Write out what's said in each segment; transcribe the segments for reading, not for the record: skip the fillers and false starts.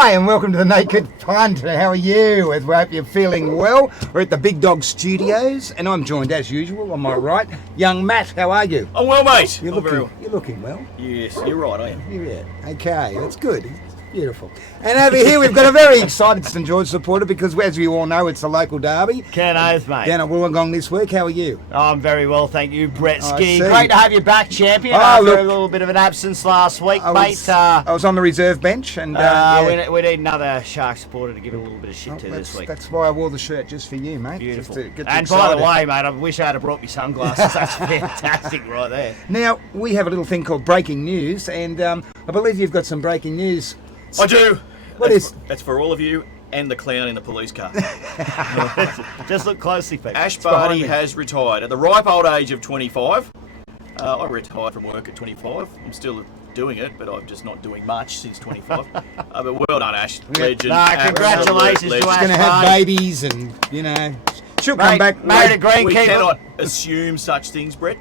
Hi and welcome to the Naked Punt. How are you? I hope you're feeling well. We're at the Big Dog Studios and I'm joined as usual on my right, young Matt. How are you? I'm well, mate. You're looking well. Yes, you're right, I am. Yeah. Okay, that's good. Beautiful. And over here we've got a very excited St George supporter because, as you all know, it's the local derby. Ken Oath, mate. Down at Wollongong this week. How are you? Oh, I'm very well, thank you, Brett Ski. see. Great to have you back, champion, after a little bit of an absence last week, mate. I was on the reserve bench and we need another Shark supporter to give it a little bit of shit to this week. That's why I wore the shirt just for you, mate. Beautiful. And by the way, mate, I wish I had brought me sunglasses. That's fantastic right there. Now, we have a little thing called breaking news, and I believe you've got some breaking news. I do. That's for all of you and the clown in the police car. Just look closely, people. Ash Barty has retired at the ripe old age of 25. I retired from work at 25. I'm still doing it, but I'm just not doing much since 25. But well done, Ash. Legend. Congratulations to Ash. She's going to have babies and, you know, she'll come back. Married a greenkeeper. We cannot assume such things, Brett.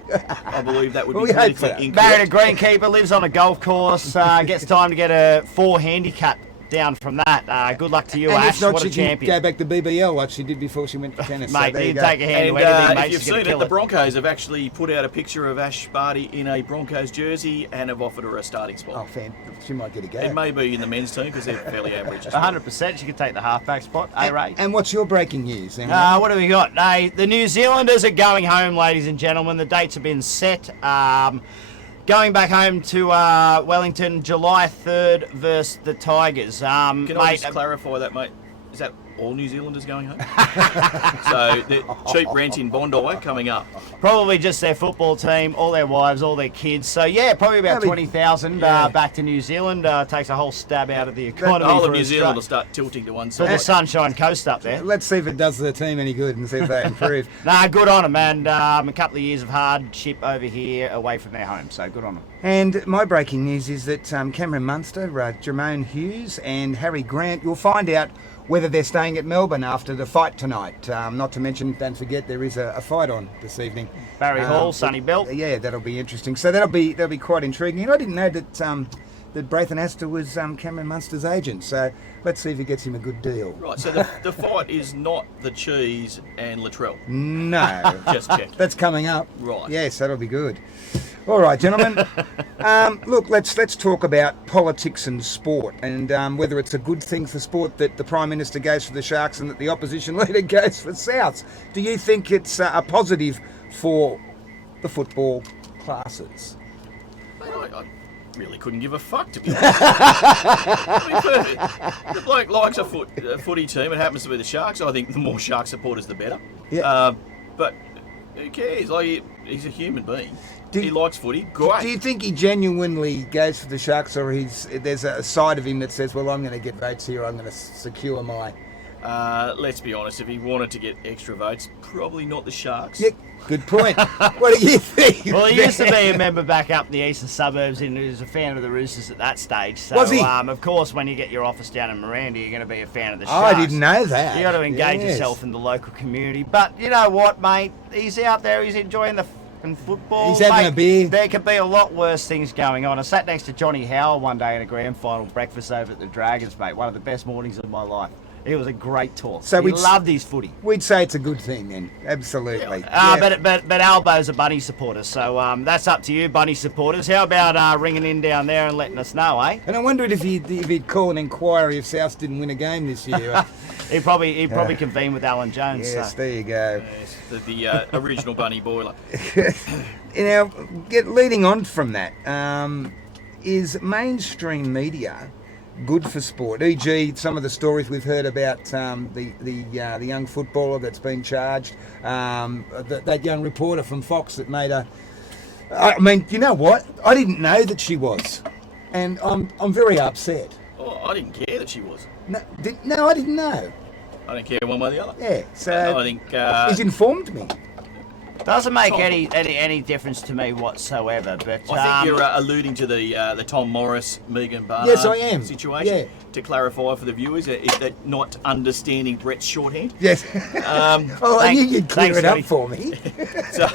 I believe that would be politically incorrect. Married a greenkeeper, lives on a golf course, gets time to get a 4 handicap down from that. Good luck to you, and Ash. If not, what a she champion. can go back to BBL like she did before she went to tennis. Mate, so you take a hand to anything, mate. If you've seen it, the Broncos have actually put out a picture of Ash Barty in a Broncos jersey and have offered her a starting spot. Oh, fan. She might get a go. It may be in the men's team because they're fairly average. 100%. She could take the halfback spot. Ray? And what's your breaking news? What do we got? The New Zealanders are going home, ladies and gentlemen. The dates have been set. Going back home to Wellington, July 3rd versus the Tigers. Can I just clarify that, mate? Is that all New Zealanders going home? So the cheap rent in Bondi coming up. Probably just their football team, all their wives, all their kids. So yeah, probably about 20,000 back to New Zealand. Takes a whole stab out of the economy. The whole of New Zealand will start tilting to one side. So the Sunshine Coast up there. Let's see if it does the team any good and see if they improve. Good on them, man. A couple of years of hardship over here away from their home, so good on them. And my breaking news is that Cameron Munster, Jermaine Hughes and Harry Grant, you'll find out whether they're staying at Melbourne after the fight tonight. Not to mention, don't forget, there is a fight on this evening. Barry Hall, Sunny Belt. Yeah, that'll be interesting. So that'll be quite intriguing. And I didn't know that Braithen Astor was Cameron Munster's agent. So let's see if he gets him a good deal. Right, so the fight is not the Cheese and Latrell. No. Just check. That's coming up. Right. Yes, that'll be good. All right, gentlemen. Look, let's talk about politics and sport and whether it's a good thing for sport that the Prime Minister goes for the Sharks and that the opposition leader goes for Souths. Do you think it's a positive for the football classes? I really couldn't give a fuck, to be honest. The bloke likes a footy team. It happens to be the Sharks. I think the more Shark supporters, the better. Yeah. But who cares? He's a human being. He likes footy. Great. Do you think he genuinely goes for the Sharks, or there's a side of him that says, well, I'm going to get votes here, I'm going to secure my... Let's be honest, if he wanted to get extra votes, probably not the Sharks. Yeah, good point. What do you think? Well, he used to be a member back up in the eastern suburbs and he was a fan of the Roosters at that stage. So, was he? Of course, when you get your office down in Miranda, you're going to be a fan of the Sharks. I didn't know that. You got to engage yourself in the local community. But you know what, mate? He's out there, he's enjoying the football. He's having a beer. There could be a lot worse things going on. I sat next to Johnny Howell one day in a grand final breakfast over at the Dragons, mate. One of the best mornings of my life. It was a great talk. So he loved his footy. We'd say it's a good thing then. Absolutely. But Albo's a Bunny supporter, so that's up to you, Bunny supporters. How about ringing in down there and letting us know, eh? And I wondered if he'd call an inquiry if South didn't win a game this year. He'd probably convene with Alan Jones. Yes, so. there you go. Yes, the original Bunny boiler. Now, leading on from that, is mainstream media good for sport? E.g., some of the stories we've heard about the young footballer that's been charged, that young reporter from Fox that made a... I mean, you know what? I didn't know that she was, and I'm very upset. Oh, I didn't care that she was. No, I didn't know. I don't care one way or the other. Yeah, so I think he's informed me. Doesn't make any difference to me whatsoever. But I think you're alluding to the Tom Morris, Megan Barnard yes, I am. situation. Yeah. To clarify for the viewers, is that not understanding Brett's shorthand? Yes. I knew you'd clear it up for me. So,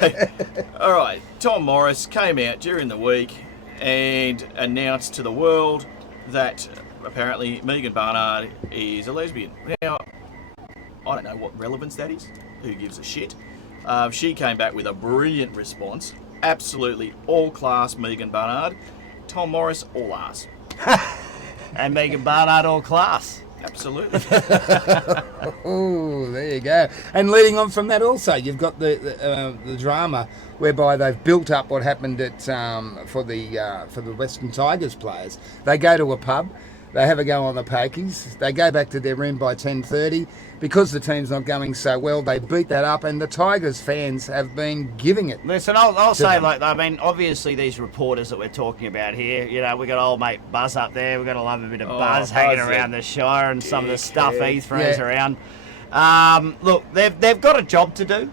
all right, Tom Morris came out during the week and announced to the world that apparently Megan Barnard is a lesbian. Now, I don't know what relevance that is. Who gives a shit? She came back with a brilliant response. Absolutely all class, Megan Barnard. Tom Morris, all arse. And Megan Barnard, all class. Absolutely. Oh, there you go. And leading on from that also, you've got the drama whereby they've built up what happened at for the Western Tigers players. They go to a pub, they have a go on the pokies, they go back to their room by 10:30. Because the team's not going so well, they beat that up, and the Tigers fans have been giving it. Listen, I'll say, them. like, I mean, obviously these reporters that we're talking about here, you know, we got old mate Buzz up there, we've got to love a bit of Buzz hanging around the Shire and some of the stuff he throws around. Look, they've got a job to do.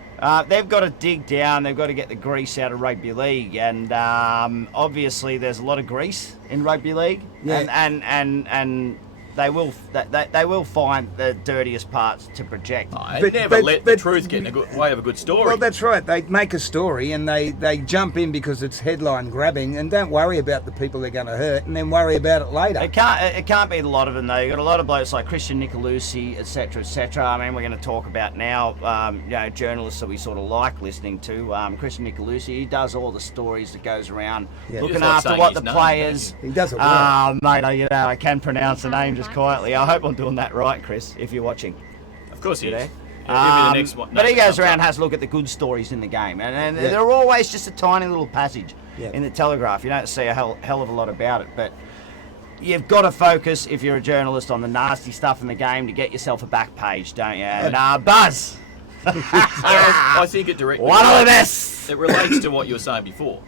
They've got to dig down, they've got to get the grease out of rugby league, and obviously there's a lot of grease in rugby league, and they will find the dirtiest parts to project. But never let the truth get in the way of a good story. Well, that's right. They make a story and they jump in because it's headline grabbing, and don't worry about the people they're going to hurt, and then worry about it later. It can't be a lot of them though. You've got a lot of blokes like Christian Nicolussi, etc., etc. I mean, we're going to talk about now, journalists that we sort of like listening to. Christian Nicolussi, he does all the stories that goes around looking after what the players. He does it well. Mate, I can pronounce the name just quietly. I hope I'm doing that right, Chris, if you're watching. Of course he is. He'll be the next one. But he goes around and has a look at the good stories in the game. And they're always just a tiny little passage in the Telegraph. You don't see a hell of a lot about it. But you've got to focus, if you're a journalist, on the nasty stuff in the game to get yourself a back page, don't you? And Buzz! I think it directly it relates to what you were saying before.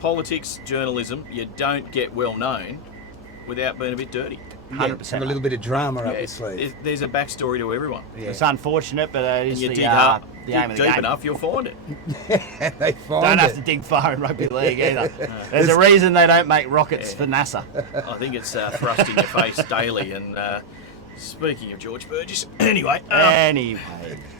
Politics, journalism, you don't get well known without being a bit dirty. 100%. Have a little bit of drama up your sleeve. There's a backstory to everyone. It's unfortunate, but it is you the dig up, the aim of the deep game. enough, you'll find it. They find Don't it. have to dig far in rugby league either. There's a reason they don't make rockets for NASA. I think it's thrust in your face daily. And speaking of George Burgess, anyway.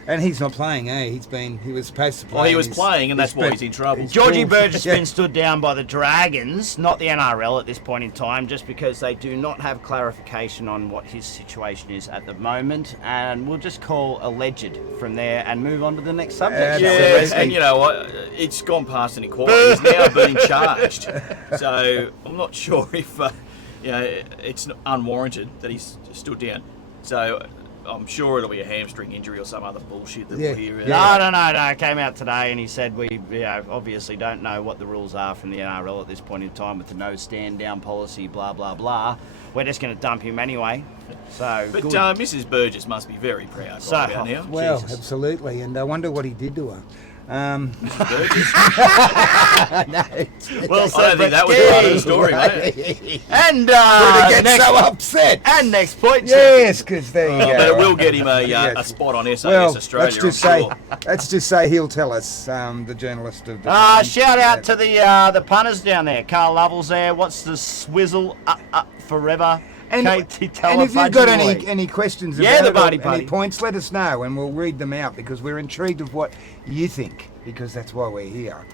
And he's not playing, eh? He was supposed to play. Well, he was playing, and that's why he's in trouble. Georgie Burgess has been stood down by the Dragons, not the NRL at this point in time, just because they do not have clarification on what his situation is at the moment. And we'll just call alleged from there and move on to the next subject. And you know what? It's gone past an inquiry. He's now being charged. So I'm not sure if it's unwarranted that he's stood down. So I'm sure it'll be a hamstring injury or some other bullshit that we'll hear. No. It came out today, and he said we obviously don't know what the rules are from the NRL at this point in time with the no stand down policy, blah blah blah. We're just going to dump him anyway. So, but good. Mrs. Burgess must be very proud right about now. Well, Jesus. absolutely, and I wonder what he did to her. Mrs. Burgess. Well, I don't think that was part of the story, mate. And get so upset. And next point. Yes, because there you go. But it will get him a spot on SAS Australia. Let's just say he'll tell us, the journalist of the. Shout out to the punters down there. Carl Lovell's there. What's the swizzle up forever? And if you've got any questions about it, or any points, let us know and we'll read them out because we're intrigued of what you think, because that's why we're here.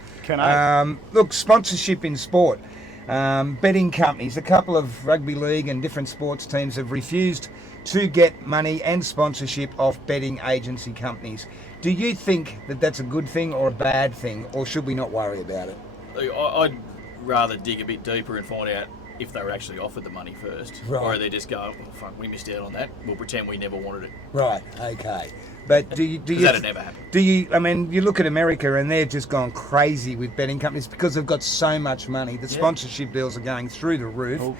Look, sponsorship in sport. Betting companies, a couple of rugby league and different sports teams have refused to get money and sponsorship off betting agency companies. Do you think that that's a good thing or a bad thing, or should we not worry about it? I'd rather dig a bit deeper and find out if they were actually offered the money first, or they just go, "Oh, fuck, we missed out on that. We'll pretend we never wanted it." Right. Okay. But do you? That'd never happen. Do you? I mean, you look at America and they've just gone crazy with betting companies because they've got so much money. The sponsorship deals are going through the roof.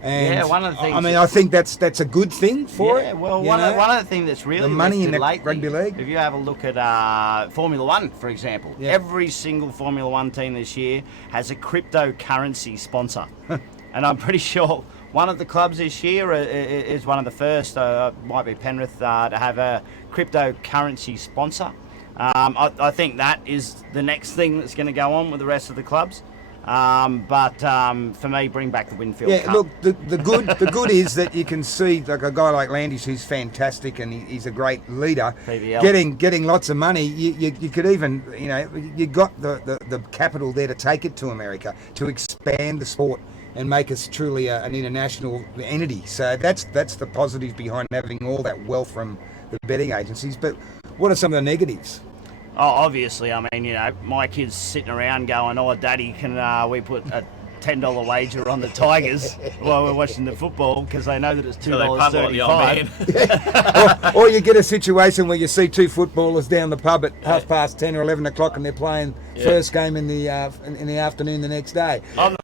And one of the things. I mean, I think that's a good thing for it. Yeah, well, one of the things that's really the money in the lately, rugby league. If you have a look at Formula One, for example, every single Formula One team this year has a cryptocurrency sponsor. And I'm pretty sure one of the clubs this year is one of the first, might be Penrith, to have a cryptocurrency sponsor. I think that is the next thing that's going to go on with the rest of the clubs. But for me, bring back the Winfield Cup. Look, the good is that you can see like a guy like Landis who's fantastic and he's a great leader. PVL. Getting lots of money. You could even you got the capital there to take it to America to expand the sport and make us truly an international entity. So that's the positive behind having all that wealth from the betting agencies. But what are some of the negatives? Oh, obviously, I mean, my kids sitting around going, "Oh, Daddy, can we put a $10 wager on the Tigers while we're watching the football?" Because they know that it's $2.35. or you get a situation where you see two footballers down the pub at 10:30 or 11 o'clock, and they're playing first game in the afternoon the next day. I'm not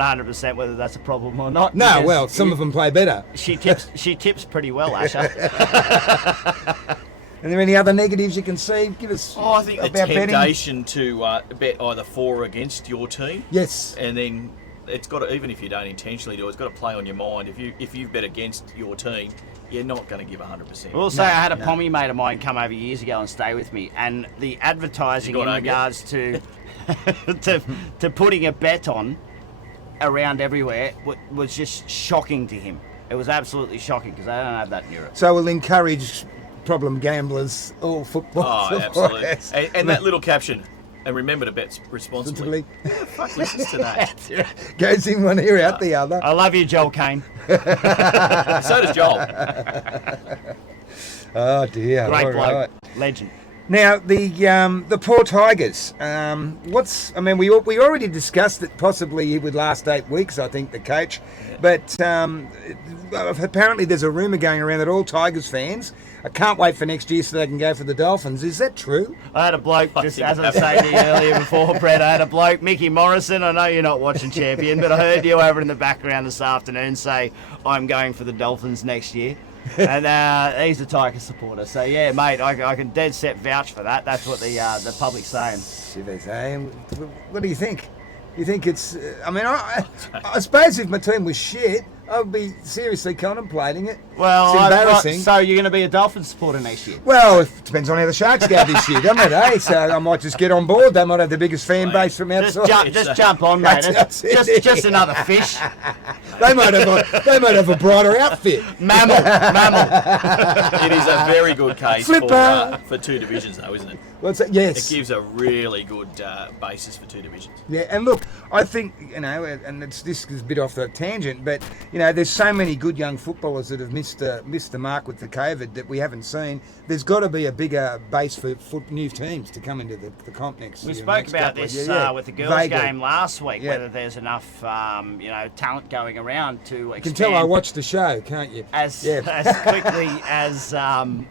100% whether that's a problem or not. No, well, some of them play better. She tips pretty well, Asher. Are there any other negatives you can see? Give us. I think the about temptation to bet either for or against your team. Yes. And then it's got to, even if you don't intentionally do it, it's got to play on your mind. If you bet against your team, you're not going to give 100%. We'll say I had a Pommy mate of mine come over years ago and stay with me, and the advertising in regards to to putting a bet on around everywhere was just shocking to him. It was absolutely shocking because they don't have that in Europe. So we'll encourage problem gamblers, all football. Oh, absolutely. And that little caption, and remember to bet responsibly. Who the fuck listens to that? Goes in one ear, out the other. I love you, Joel Kane. So does Joel. Oh dear. Great all bloke. right. Legend. Now the poor Tigers. We already discussed that possibly he would last 8 weeks. I think the coach, but apparently there's a rumour going around that all Tigers fans can't wait for next year so they can go for the Dolphins. Is that true? I had a bloke, just as I was saying to you earlier before, Brett, I had a bloke, Mickey Morrison. I know you're not watching Champion, but I heard you over in the background this afternoon say, "I'm going for the Dolphins next year." And he's a Tiger supporter. So, yeah, mate, I can dead set vouch for that. That's what the public's saying. See, they say. What do you think? You think it's... I suppose if my team was shit, I'd be seriously contemplating it. Well, it's embarrassing. So you're going to be a Dolphins supporter next year? Well, it depends on how the Sharks go this year, doesn't it, eh? So I might just get on board. They might have the biggest fan base from outside. Just jump on, mate. It's just another fish. They might have a brighter outfit. Mammal. It is a very good case for two divisions, though, isn't it? What's that? Yes. It gives a really good basis for two divisions. Yeah, and look, I think, and this is a bit off the tangent, but, there's so many good young footballers that have missed the mark with the COVID that we haven't seen. There's got to be a bigger base for new teams to come into the comp next year. We spoke about this with the girls' game last week, whether there's enough, talent going around to expand. You can tell I watched the show, can't you? As quickly as... no,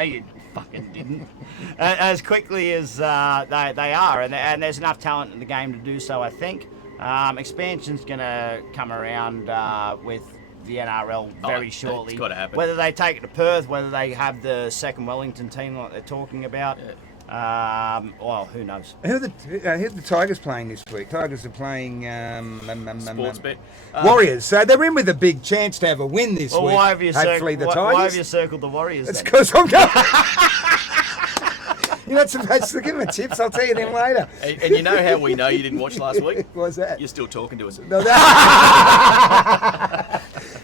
you fucking didn't. As quickly as they are, and there's enough talent in the game to do so, I think. Expansion's going to come around with the NRL very shortly. It's got to happen. Whether they take it to Perth, whether they have the second Wellington team like they're talking about, who knows? Who are the Tigers playing this week? Tigers are playing Sportsbet. Warriors. So they're in with a big chance to have a win this week. Why have you Hopefully the Tigers. Why have you circled the Warriors? It's because I'm going. You're not supposed to give them tips. I'll tell you them later. And you know how we know you didn't watch last week? What was that? You're still talking to us. No,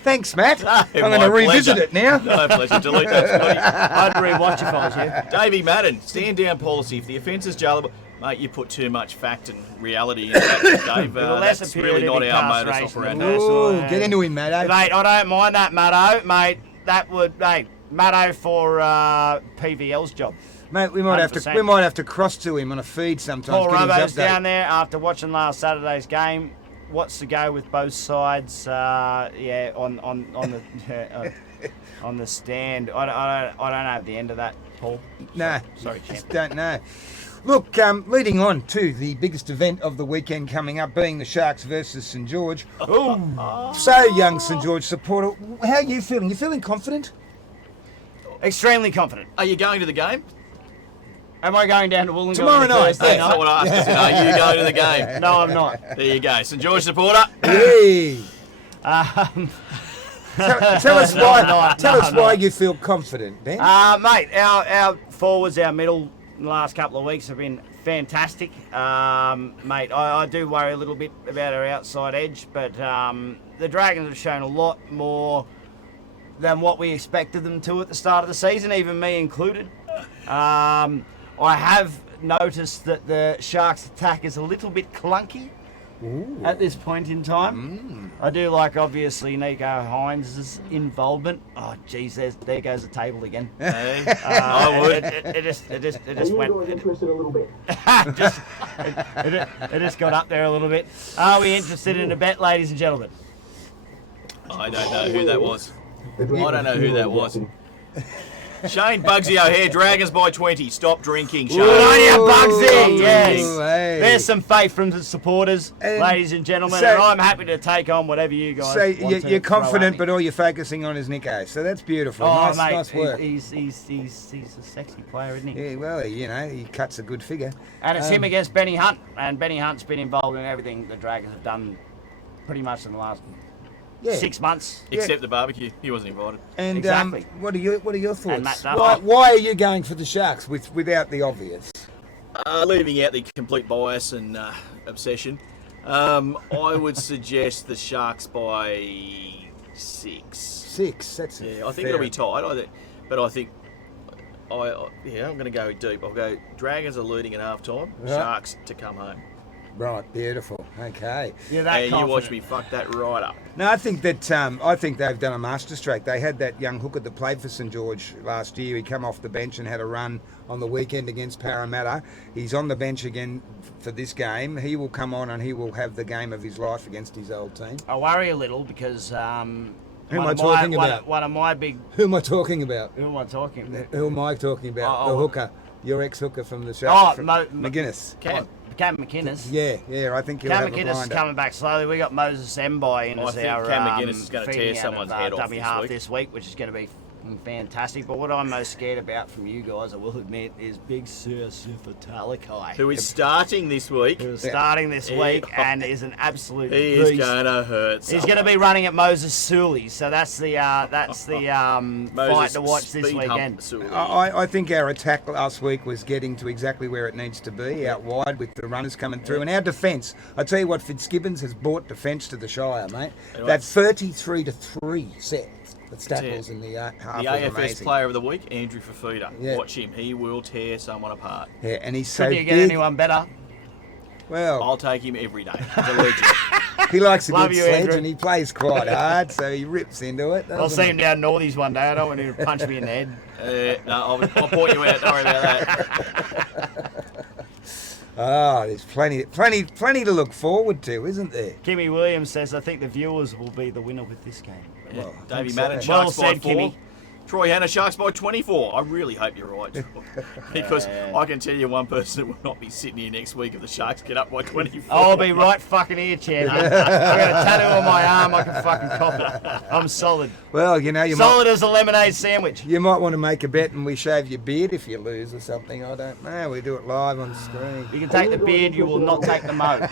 thanks, Matt. I'm going to revisit it now. No pleasure. Delete that, Scotty. I'd rewatch if I was you. Davey Madden, stand down policy. If the offence is jailable, mate, you put too much fact and reality into that, Dave. That's really not our modus operandi. Ooh, get into him, Matto. Mate, I don't mind that, Matto. Mate, that would, Matto for PVL's job. Mate, we might 100%. We might have to cross to him on a feed sometimes. Paul Rumbo's down there after watching last Saturday's game. What's to go with both sides? On the stand. I don't have the end of that, Paul. No, sorry, champ. Just don't know. Look, leading on to the biggest event of the weekend coming up, being the Sharks versus St George. Oh, so young St George supporter. How are you feeling? You feeling confident? Extremely confident. Are you going to the game? Am I going down to Wollongong tomorrow night? That's not what I asked. Are you going to the game? No, I'm not. There you go. St George supporter. Hey. Tell us why. Tell us why you feel confident, Ben. Mate, our forwards, our middle, in the last couple of weeks have been fantastic. Mate, I do worry a little bit about our outside edge, but the Dragons have shown a lot more than what we expected them to at the start of the season, even me included. I have noticed that the Sharks' attack is a little bit clunky. at this point in time. I do like, obviously, Nico Hines' involvement. Oh, geez, there goes the table again. Hey, I would. It just went. Interested a little bit. It just got up there a little bit. Are we interested in a bet, ladies and gentlemen? I don't know who that was. I don't know who that was. Shane Bugsy O'Hare, Dragons by 20. Stop drinking, Shane. Good on you, Bugsy. Yes. Hey. There's some faith from the supporters, ladies and gentlemen, and I'm happy to take on whatever you guys So want to you're throw confident, at me. but all you're focusing on is Nico. So that's beautiful. Oh, Nice mate, work. he's a sexy player, isn't he? Yeah, well, he cuts a good figure. And it's him against Benny Hunt, and Benny Hunt's been involved in everything the Dragons have done pretty much in the last 6 months. Except the barbecue. He wasn't invited. And Exactly. what are your And thoughts? Matt Duff. Why are you going for the Sharks without the obvious? Leaving out the complete bias and obsession, I would suggest the Sharks by 6. 6. That's Yeah, I think fair. it'll be tight. I think I'm going to go deep. I'll go Dragons are leading at half time. Yeah. Sharks to come home. Right, beautiful. Okay. You're that And you confident. watch me fuck that right up. No, I think they've done a masterstroke. They had that young hooker that played for St George last year. He came off the bench and had a run on the weekend against Parramatta. He's on the bench again for this game. He will come on and he will have the game of his life against his old team. I worry a little because Who am I one talking about? One of my big. Who am I talking about? Who am I talking about? Who am I talking about? Oh, The hooker. Your ex-hooker from the show. McGuinness. Cam McInnes. Yeah, I think he'll Cam have a McInnes is blinder. coming back slowly. We got Moses Mbai in I as think our Cam McInnes is gonna tear feeding out someone's of, head off dummy this half week. this week, which is going to be fantastic. But what I'm most scared about from you guys, I will admit, is Big Sir Talakai, Who is starting this week? who's starting this week and is an absolute He is beast. going to hurt He's someone. going to be running at Moses Sully, so that's the fight Moses to watch this speed hump weekend. Sully. I think our attack last week was getting to exactly where it needs to be, out wide with the runners coming through. And our defence, I tell you what, Fitzgibbons has brought defence to the Shire, mate. You know That 33-3 set that Stackles in the half The was AFS amazing. Player of the Week, Andrew Fafita. Yeah. Watch him. He will tear someone apart. Yeah, and he's so Couldn't you get big. anyone better? Well, I'll take him every day. He's a legend. he likes a Love good you, sledge Andrew. and he plays quite hard, so he rips into it. I'll doesn't see him down Northies one day. I don't want him to punch me in the head. No, I'll point you out. Don't worry about that. Oh, there's plenty to look forward to, isn't there? Kimmy Williams says, I think the viewers will be the winner with this game. Yeah. Well, I Davey think Madden, so. Sharks Well by said, 4. Kimmy. Troy Hanna, Sharks by 24. I really hope you're right, Troy. Because I can tell you one person that will not be sitting here next week if the Sharks get up by 24. I'll be right fucking here, champion. I got a tattoo on my arm. I can fucking cop it. I'm solid. Well, you know, Solid as a lemonade sandwich. you might want to make a bet and we shave your beard if you lose or something. I don't know. We do it live on screen. You can take the beard, you will not take the mo.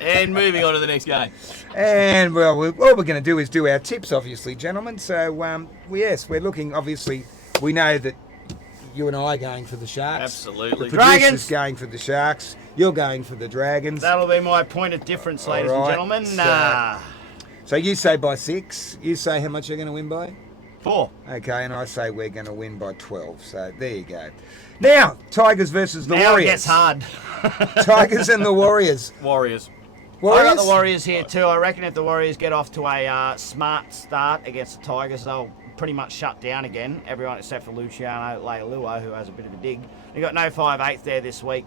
And moving on to the next game. And, well, all we're going to do is do our tips, obviously, gentlemen. So, yes, we're looking, obviously, we know that you and I are going for the Sharks. Absolutely. The producer's Dragons. going for the Sharks. You're going for the Dragons. That'll be my point of difference, ladies and Alright, gentlemen. So you say by 6. You say how much you're going to win by? 4. Okay, and I say we're going to win by 12. So there you go. Now, Tigers versus the Now it Warriors. gets hard. Tigers and the Warriors. Warriors. I got the Warriors here too. I reckon if the Warriors get off to a smart start against the Tigers, they'll pretty much shut down again. Everyone except for Luciano Leilua, who has a bit of a dig. They got no 5/8 there this week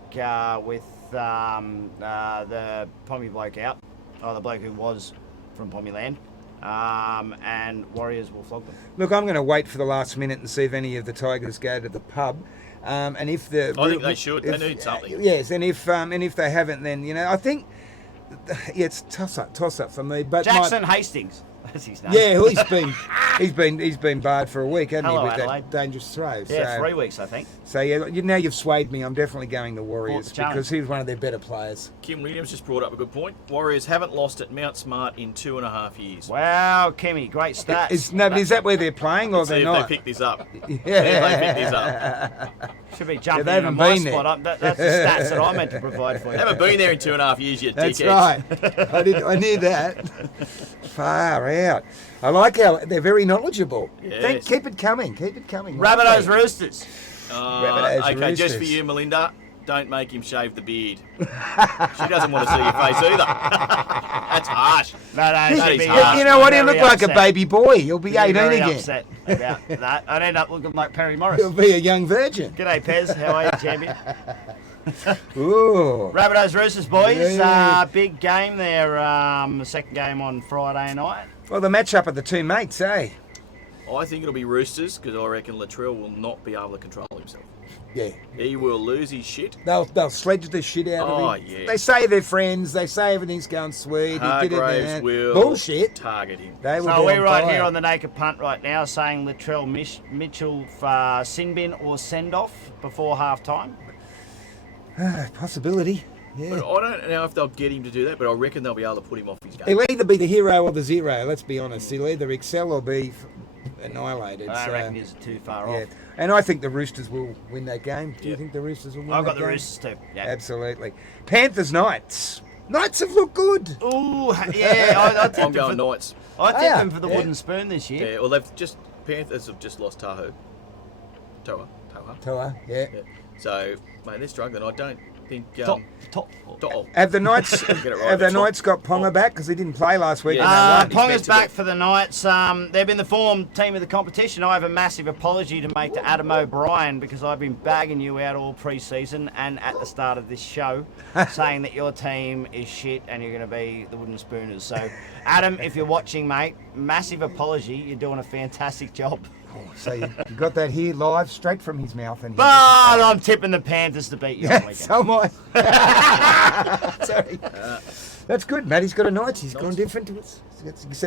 with the Pommy bloke out, or the bloke who was from Pommy Land. And Warriors will flog them. Look, I'm going to wait for the last minute and see if any of the Tigers go to the pub. And if the I think they should. They need something. Yes, and if they haven't, then I think it's toss up for me. But Jackson Hastings, that's his name. yeah, well, he's been barred for a week, hasn't Hello, he, with Adelaide. that dangerous throw? Yeah, so, 3 weeks I think. So yeah, now you've swayed me. I'm definitely going the Warriors the challenge. because he's one of their better players. Kim Williams just brought up a good point. Warriors haven't lost at Mount Smart in 2.5 years. Wow, Kimmy, great stats. Is that where they're playing or See they're if not? they pick this up. See if Yeah. they pick this up. Should be jumping they into haven't my been there. spot. That's the stats that I meant to provide for They you. haven't been there in 2.5 years yet, That's dickheads. right. I knew that. Far out. I like how they're very knowledgeable. Yes. Keep it coming. Keep it coming. Rabbitohs Roosters. Rabbitohs Okay, just for Roosters. you, Melinda. don't make him shave the beard. She doesn't want to see your face either. That's harsh. No, That she'd is be, hard. You know what? He'll very look like a upset. baby boy. He'll be She'd 18 very again. upset about that. I'd end up looking like Perry Morris. He'll be a young virgin. G'day, Pez. How are you, champion? Ooh. Rabbitohs Roosters, boys. Yeah. Big game there. The second game on Friday night. Well, the matchup of the two mates, eh? I think it'll be Roosters because I reckon Latrell will not be able to control himself. Yeah. He will lose his shit. They'll sledge the shit out of him. Yeah. They say they're friends. They say everything's going sweet. He did it Hargraves there. will Bullshit. target him. They will So be we're right fire. here on the Naked Punt right now saying Latrell Mitchell for sin bin or send off before half time. Possibility. Yeah. But I don't know if they'll get him to do that, but I reckon they'll be able to put him off his game. He'll either be the hero or the zero, let's be honest. He'll either excel or be annihilated. I so, reckon he's too far yeah. off. And I think the Roosters will win that game. Do you Yeah. think the Roosters will win I've that got the game? Roosters too. Yeah. Absolutely. Panthers Knights. Knights have looked good. Ooh, yeah. I tipped I'm them going for, Knights. I tipped yeah. them for the Yeah. wooden spoon this year. Yeah, well, Panthers have just lost Toa. Toa, yeah. Yeah. So, mate, they're struggling. I don't think. Top. Have the Knights Get it right, have the that's Knights got Ponga back because he didn't play last week? Yeah. and they won. He's meant Ponga's to back be. for the Knights. They've been the form team of the competition. I have a massive apology to make to Adam O'Brien because I've been bagging you out all pre-season and at the start of this show saying that your team is shit and you're going to be the wooden spooners. So, Adam, if you're watching, mate, massive apology. You're doing a fantastic job. So you got that here live, straight from his mouth. And But I'm tipping the Panthers to beat you on yeah, weekend. so am I. Sorry. That's good. Matty's got a Knights. He's gone different to us.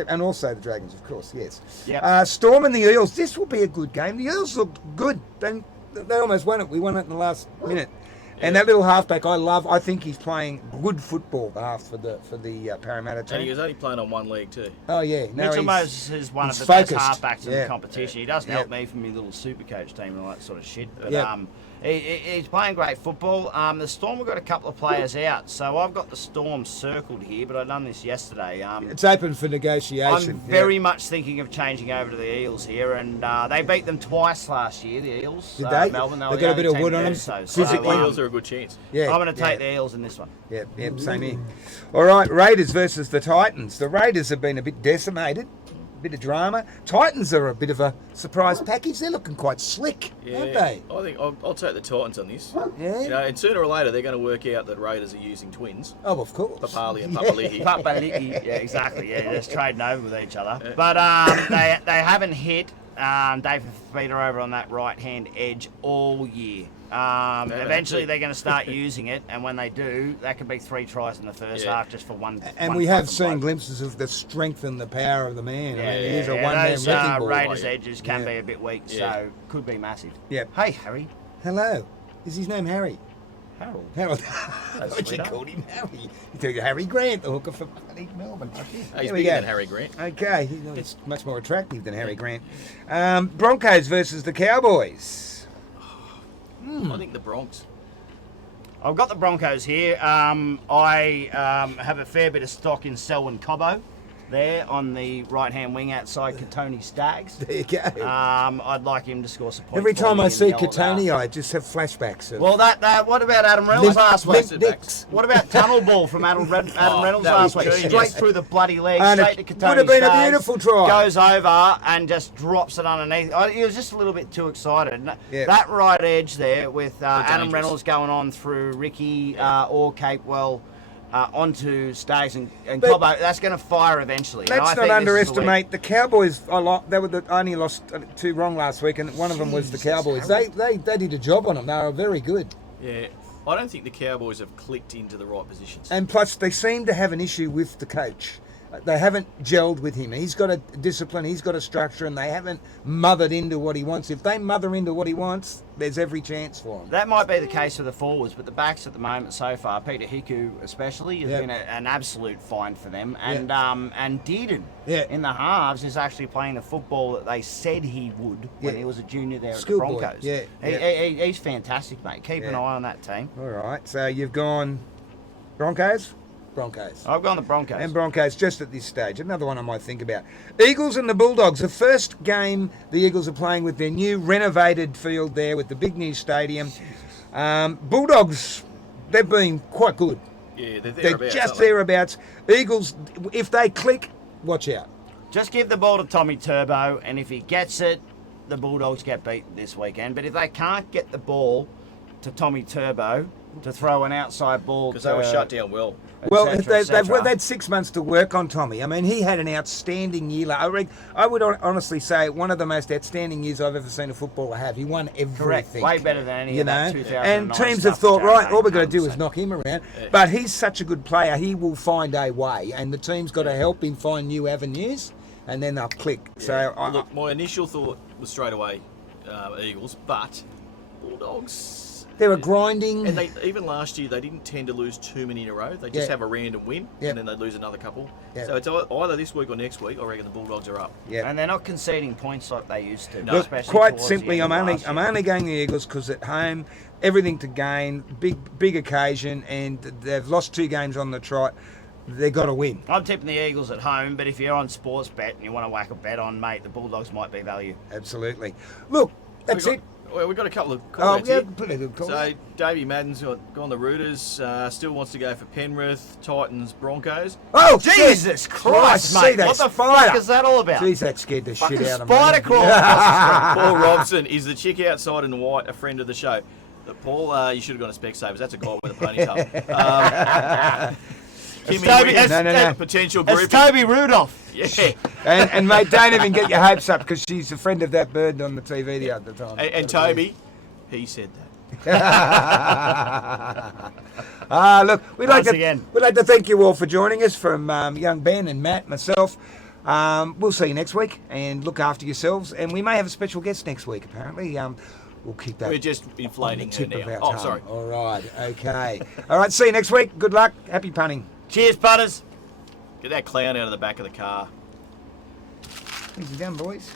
And also the Dragons, of course, yes. Yep. Storm and the Eels. This will be a good game. The Eels look good. They almost won it. We won it in the last minute. And that little halfback, I think he's playing good football, the half for the Parramatta And he team. was only playing on one leg too. Oh, yeah. No, Mitchell he's- Moses is one of he's the best focused. halfbacks in Yeah. the competition. He doesn't Yeah. help me from my little super coach team and all that sort of shit. But Yeah. he's playing great football. The Storm have got a couple of players out, so I've got the Storm circled here. But I've done this yesterday. It's open for negotiation. I'm very much thinking of changing over to the Eels here, and they beat them twice last year. The Eels, Did they? Melbourne. They were got the a bit only of team wood to on do them. so. Physically. The Eels are a good chance. Yeah. I'm going to take the Eels in this one. Yeah, same here. All right, Raiders versus the Titans. The Raiders have been a bit decimated, a bit of drama. Titans are a bit of a surprise package. They're looking quite slick, aren't they? I think I'll take the Titans on this. Yeah. You know, and sooner or later they're going to work out that Raiders are using twins, Oh, of course. Papali and Papali'i. Papali'i, yeah, exactly. Yeah, they're just trading over with each other. But they haven't hit David Fafita over on that right-hand edge all year. Eventually they're going to start using it, and when they do, that could be 3 tries in the first half just for one. And one we have fucking seen bloke. glimpses of the strength and the power of the man. I mean, he's a yeah, one-man those wrecking ball. Raiders edges can Yeah. be a bit weak, Yeah. so could be massive. Yeah. Hey, Harry. Hello. Is his name Harry? Harold. Harold. That's What you sweeter. called him Harry? You took Harry Grant, the hooker for bloody Melbourne. He's There we bigger go. than Harry Grant. Okay, he's much more attractive than Harry Grant. Broncos versus the Cowboys. I think the Bronx. I've got the Broncos here. I have a fair bit of stock in Selwyn Cobbo there on the right-hand wing outside Katoni Staggs. There you go. I'd like him to score some points. Every for time me I in see the old, Katoni, I just have flashbacks of Well, that what about Adam Reynolds last week? Limp Dicks. What about tunnel ball from Adam Reynolds that last was week? genius. Straight through the bloody leg, And straight to it Katoni would have been a Staggs, beautiful try. Goes over and just drops it underneath. He was just a little bit too excited. Yeah. That right edge there with Adam dangerous. Reynolds going on through Ricky or Capewell onto Staggs and But- Cobbo, that's going to fire eventually. And I Let's think not this is the week. underestimate the Cowboys. They were only lost 2 wrong last week, and one of them was the Jesus, Cowboys. They did a job on them. They were very good. Yeah. I don't think the Cowboys have clicked into the right positions. And plus, they seem to have an issue with the coach. They haven't gelled with him. He's got a discipline, he's got a structure, and they haven't mothered into what he wants. If they mother into what he wants, there's every chance for him. That might be the case for the forwards, but the backs at the moment so far, Peter Hiku especially, has Yep. been an absolute find for them. And and Dearden Yeah. in the halves is actually playing the football that they said he would when Yeah. he was a junior there at the Schoolboy. Broncos. Yeah, He's fantastic, mate. Keep an Yeah. eye on that team. All right, so you've gone Broncos? Broncos. I've gone the Broncos. And Broncos just at this stage. Another one I might think about. Eagles and the Bulldogs. The first game the Eagles are playing with their new renovated field there with the big new stadium. Bulldogs, they've been quite good. Yeah, they're They're thereabouts. just aren't they? thereabouts. Eagles, if they click, watch out. Just give the ball to Tommy Turbo, and if he gets it, the Bulldogs get beaten this weekend. But if they can't get the ball to Tommy Turbo to throw an outside ball, Because they were shut down well. Well, et cetera. they've had 6 months to work on Tommy. I mean, he had an outstanding year. I would honestly say one of the most outstanding years I've ever seen a footballer have. He won everything. Correct. Way better than any of that 2009 And teams stuff have thought, which right, ain't all we've got to come, do is so. knock him around. But he's such a good player, he will find a way. And the team's got to help him find new avenues, and then they'll click. So, Look, my initial thought was straight away Eagles, but Bulldogs. they were grinding. And they even last year they didn't tend to lose too many in a row. They just Yeah. have a random win, Yeah. and then they lose another couple. Yeah. So it's either this week or next week. I reckon the Bulldogs are up. Yeah. And they're not conceding points like they used to. No. Look, especially quite towards the simply, end I'm of only last year. I'm only going the Eagles because at home, everything to gain, big occasion, and they've lost 2 games on the trot. They've got to win. I'm tipping the Eagles at home, but if you're on sports bet and you want to whack a bet on, mate, the Bulldogs might be value. Absolutely. Look, that's it. Well, we've got a couple of Oh, comments yeah, here. plenty of good calls. So Davey Madden's gone the Rooters. Still wants to go for Penrith, Titans, Broncos. Oh, Jesus Christ, see mate! that What the spider. fuck is that all about? Jeez, that scared the Fucking shit out of me. spider crawl. Paul Robson is the chick outside in white, a friend of the show. But Paul, you should have gone to Specsavers. That's a guy with a ponytail. Kimmy Toby- Wynn, no. potential It's groupie. Toby Rudolph. Yeah. And mate, don't even get your hopes up because she's a friend of that bird on the TV the other time. And Toby, he said that. Look, we'd Once like again. to thank you all for joining us, from young Ben and Matt, myself. We'll see you next week, and look after yourselves. And we may have a special guest next week. Apparently, we'll keep that. We're just on the inflating her tip now. of our Oh, tongue. sorry. All right. Okay. All right. See you next week. Good luck. Happy punting. Cheers, putters. Get that clown out of the back of the car. Thanks again, boys.